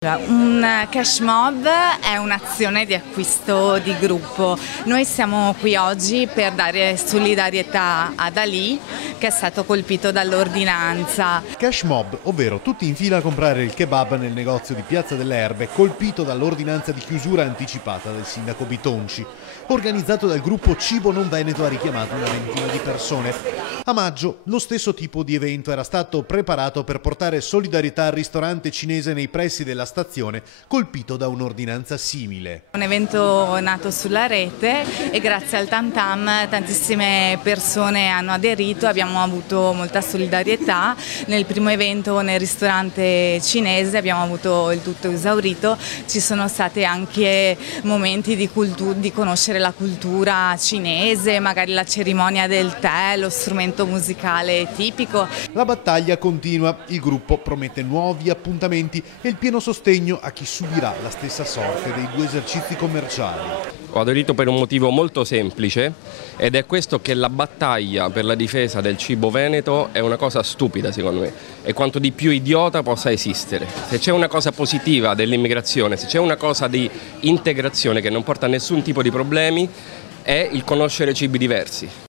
Un cash mob è un'azione di acquisto di gruppo. Noi siamo qui oggi per dare solidarietà ad Ali, che è stato colpito dall'ordinanza. Cash mob, ovvero tutti in fila a comprare il kebab nel negozio di Piazza delle Erbe, colpito dall'ordinanza di chiusura anticipata del sindaco Bitonci. Organizzato dal gruppo Cibo Non Veneto, ha richiamato una ventina di persone. A maggio lo stesso tipo di evento era stato preparato per portare solidarietà al ristorante cinese nei pressi della stazione, colpito da un'ordinanza simile. Un evento nato sulla rete e grazie al Tam Tam tantissime persone hanno aderito, abbiamo avuto molta solidarietà. Nel primo evento nel ristorante cinese abbiamo avuto il tutto esaurito, ci sono stati anche momenti di conoscere la cultura cinese, magari la cerimonia del tè, lo strumento musicale tipico. La battaglia continua, il gruppo promette nuovi appuntamenti e il pieno sostegno a chi subirà la stessa sorte dei due esercizi commerciali. Ho aderito per un motivo molto semplice ed è questo: che la battaglia per la difesa del cibo veneto è una cosa stupida secondo me e quanto di più idiota possa esistere. Se c'è una cosa positiva dell'immigrazione, se c'è una cosa di integrazione che non porta a nessun tipo di problemi, è il conoscere cibi diversi.